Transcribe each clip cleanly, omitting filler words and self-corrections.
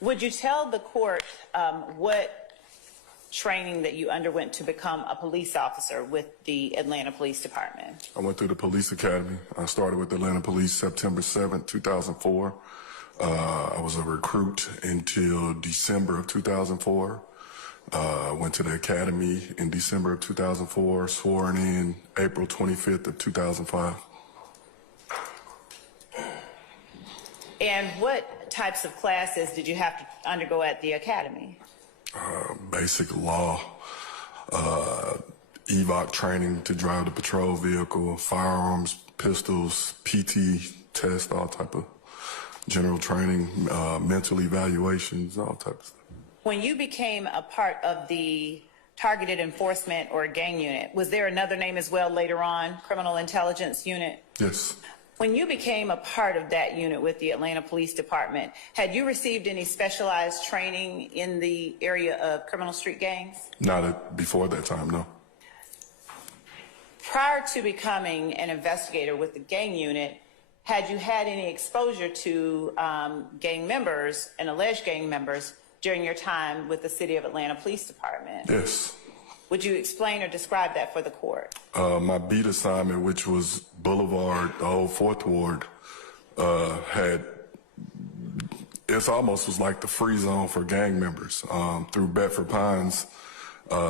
Would you tell the court what training that you underwent to become a police officer with the Atlanta Police Department? I went through the police academy. I started with the Atlanta Police September 7th, 2004. I was a recruit until December of 2004. Went to the academy in December of 2004, sworn in April 25th of 2005. And what types of classes did you have to undergo at the academy? Basic law, EVOC training to drive the patrol vehicle, firearms, pistols, PT test, all type of general training, mental evaluations, all type of stuff. When you became a part of the targeted enforcement or gang unit, was there another name as well later on, criminal intelligence unit? Yes. When you became a part of that unit with the Atlanta Police Department, had you received any specialized training in the area of criminal street gangs? Not before that time, no. Prior to becoming an investigator with the gang unit, had you had any exposure to gang members and alleged gang members during your time with the City of Atlanta Police Department? Yes. Would you explain or describe that for the court? My beat assignment, which was Boulevard, the old 4th Ward, it almost was like the free zone for gang members. Through Bedford Pines,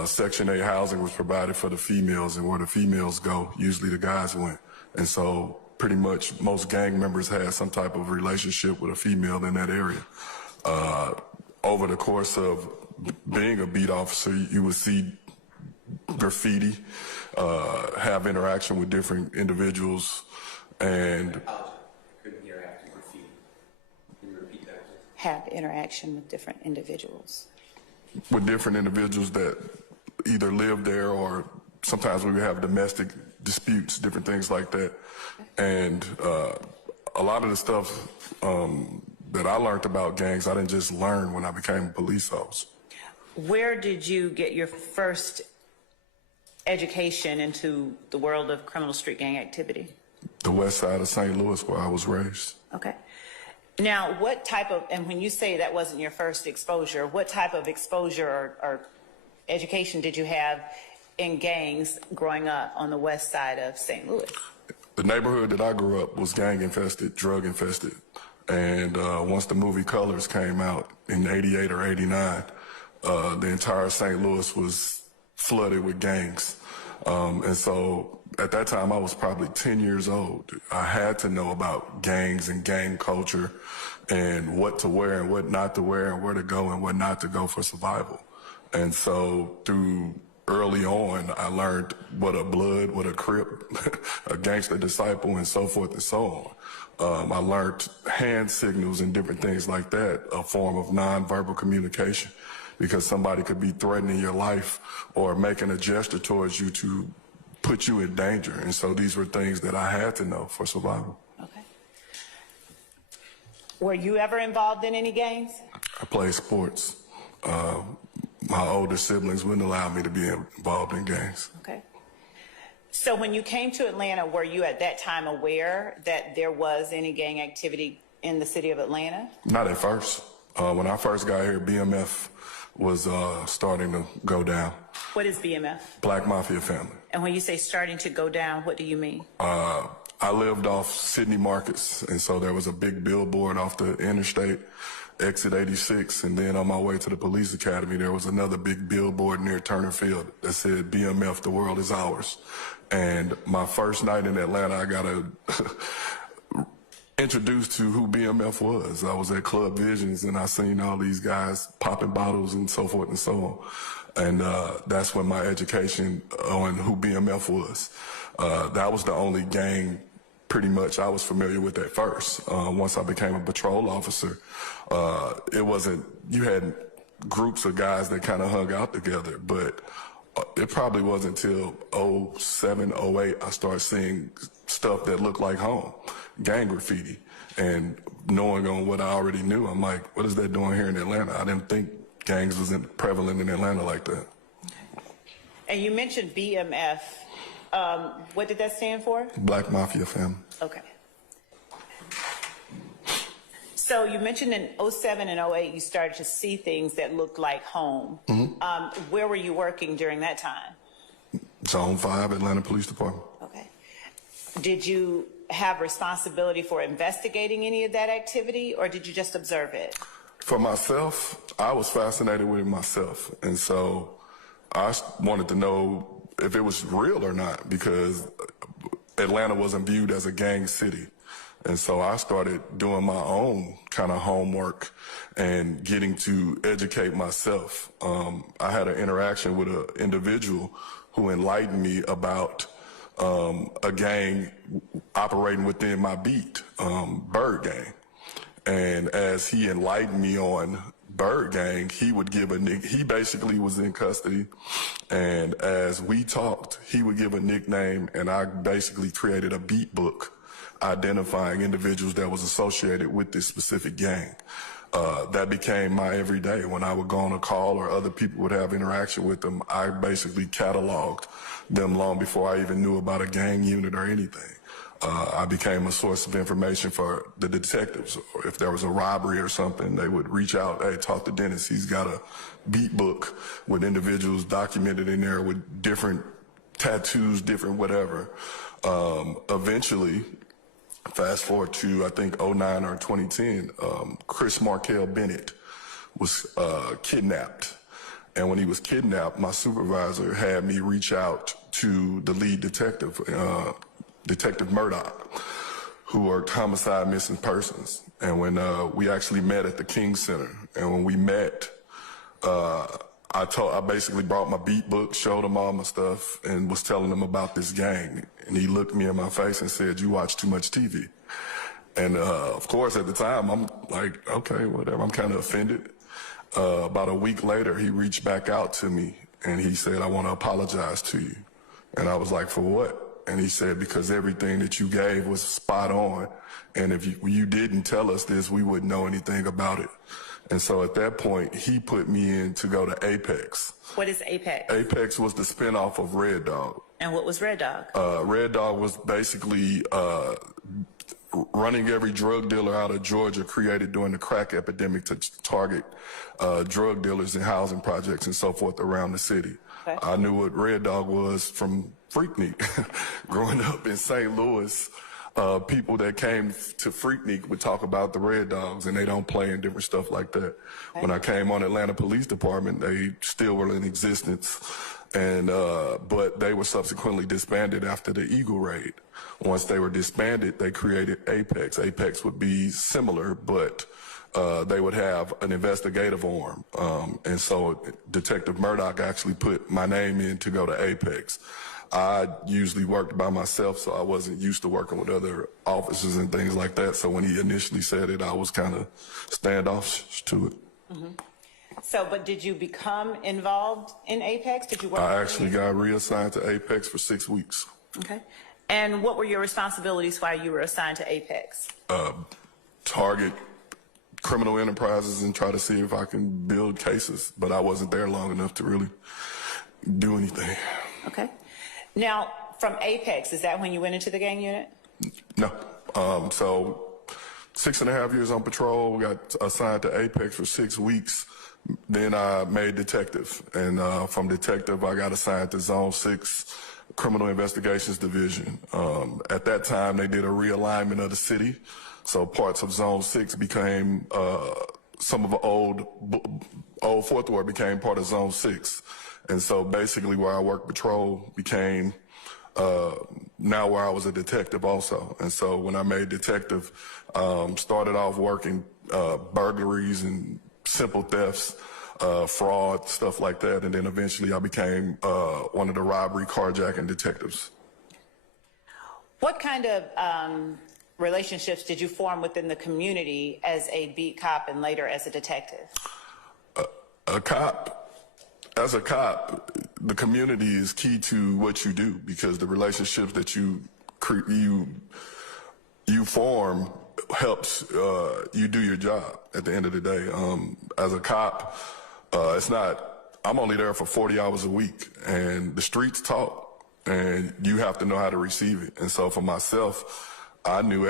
Section 8 housing was provided for the females, and where the females go, usually the guys went. And so pretty much most gang members had some type of relationship with a female in that area. Over the course of being a beat officer, you would see graffiti, have interaction with different individuals, and couldn't hear after graffiti. Can you repeat that, please? Have interaction with different individuals. With different individuals that either live there, or sometimes we would have domestic disputes, different things like that. And a lot of the stuff that I learned about gangs, I didn't just learn when I became a police officer. Where did you get your first education into the world of criminal street gang activity? The west side of St. Louis, where I was raised. Okay. Now, what type of, and when you say that wasn't your first exposure, what type of exposure or education did you have in gangs growing up on the west side of St. Louis? The neighborhood that I grew up was gang infested, drug infested. And once the movie Colors came out in '88 or '89, the entire St. Louis was flooded with gangs. And so at that time, I was probably 10 years old. I had to know about gangs and gang culture and what to wear and what not to wear and where to go and what not to go for survival. And so through early on, I learned what a Blood, what a Crip, a gangster disciple, and so forth and so on. I learned hand signals and different things like that, a form of nonverbal communication, because somebody could be threatening your life or making a gesture towards you to put you in danger. And so these were things that I had to know for survival. Okay. Were you ever involved in any gangs? I played sports. My older siblings wouldn't allow me to be involved in gangs. Okay. So when you came to Atlanta, were you at that time aware that there was any gang activity in the city of Atlanta? Not at first. When I first got here, BMF was starting to go down. What is BMF? Black Mafia Family. And when you say starting to go down, what do you mean? I lived off Sydney Markets, and so there was a big billboard off the interstate, exit 86, and then on my way to the police academy, there was another big billboard near Turner Field that said, BMF, the world is ours. And my first night in Atlanta, I got introduced to who BMF was. I was at Club Visions, and I seen all these guys popping bottles and so forth and so on. And that's when my education on who BMF was. That was the only gang pretty much I was familiar with at first. Once I became a patrol officer, it wasn't, you had groups of guys that kind of hung out together, but it probably wasn't until '07, '08 I started seeing stuff that looked like home, gang graffiti. And knowing on what I already knew, I'm like, what is that doing here in Atlanta? I didn't think gangs was prevalent in Atlanta like that. And you mentioned BMF. What did that stand for? Black Mafia Family. Okay. So you mentioned in '07 and '08 you started to see things that looked like home. Where were you working during that time? Zone 5, Atlanta Police Department. Okay. Did you have responsibility for investigating any of that activity, or did you just observe it? For myself, I was fascinated with it myself. And so I wanted to know if it was real or not, because Atlanta wasn't viewed as a gang city. And so I started doing my own kind of homework and getting to educate myself. I had an interaction with an individual who enlightened me about a gang operating within my beat, Bird Gang. And as he enlightened me on Bird Gang, he would give he basically was in custody. And as we talked, he would give a nickname, and I basically created a beat book identifying individuals that was associated with this specific gang. That became my everyday. When I would go on a call or other people would have interaction with them, I basically cataloged them long before I even knew about a gang unit or anything. I became a source of information for the detectives. Or if there was a robbery or something, they would reach out, hey, talk to Dennis. He's got a beat book with individuals documented in there with different tattoos, different whatever. Eventually, fast forward to, I think, '09 or 2010, Chris Markel Bennett was kidnapped. And when he was kidnapped, my supervisor had me reach out to the lead detective, Detective Murdoch, who worked homicide missing persons. And when we actually met at the King Center, and when we met, I basically brought my beat book, showed him all my stuff, and was telling him about this gang. And he looked me in my face and said, "You watch too much TV." And of course, at the time, I'm like, okay, whatever. I'm kind of offended. About a week later, he reached back out to me, and he said, "I want to apologize to you." And I was like, "For what?" And he said, "Because everything that you gave was spot on. And if you didn't tell us this, we wouldn't know anything about it." And so at that point, he put me in to go to Apex. What is Apex? Apex was the spinoff of Red Dog. And what was Red Dog? Red Dog was basically running every drug dealer out of Georgia, created during the crack epidemic to target drug dealers in housing projects and so forth around the city. Okay. I knew what Red Dog was from Freaknik. Growing up in St. Louis, people that came to Freaknik would talk about the Red Dogs, and they don't play in different stuff like that. Okay. When I came on Atlanta Police Department, they still were in existence, and but they were subsequently disbanded after the Eagle Raid. Once they were disbanded, they created Apex. Apex would be similar, but they would have an investigative arm. And so Detective Murdoch actually put my name in to go to Apex. I usually worked by myself, so I wasn't used to working with other officers and things like that. So when he initially said it, I was kind of standoffish to it. Mm-hmm. So, but did you become involved in Apex? Did you work? I actually got reassigned to Apex for 6 weeks. Okay. And what were your responsibilities while you were assigned to Apex? Target criminal enterprises and try to see if I can build cases, but I wasn't there long enough to really do anything. Okay. Now, from Apex, is that when you went into the gang unit? No. So 6.5 years on patrol, got assigned to Apex for 6 weeks. Then I made detective, and from detective, I got assigned to Zone 6 Criminal Investigations Division. At that time, they did a realignment of the city, so parts of Zone 6 became, some of the old Fourth Ward became part of Zone 6. And so basically where I worked patrol became now where I was a detective also. And so when I made detective, started off working burglaries and simple thefts, fraud, stuff like that. And then eventually I became one of the robbery carjacking detectives. What kind of relationships did you form within the community as a beat cop and later as a detective? As a cop, the community is key to what you do, because the relationships that you form helps you do your job at the end of the day. As a cop, I'm only there for 40 hours a week, and the streets talk, and you have to know how to receive it. And so for myself, I knew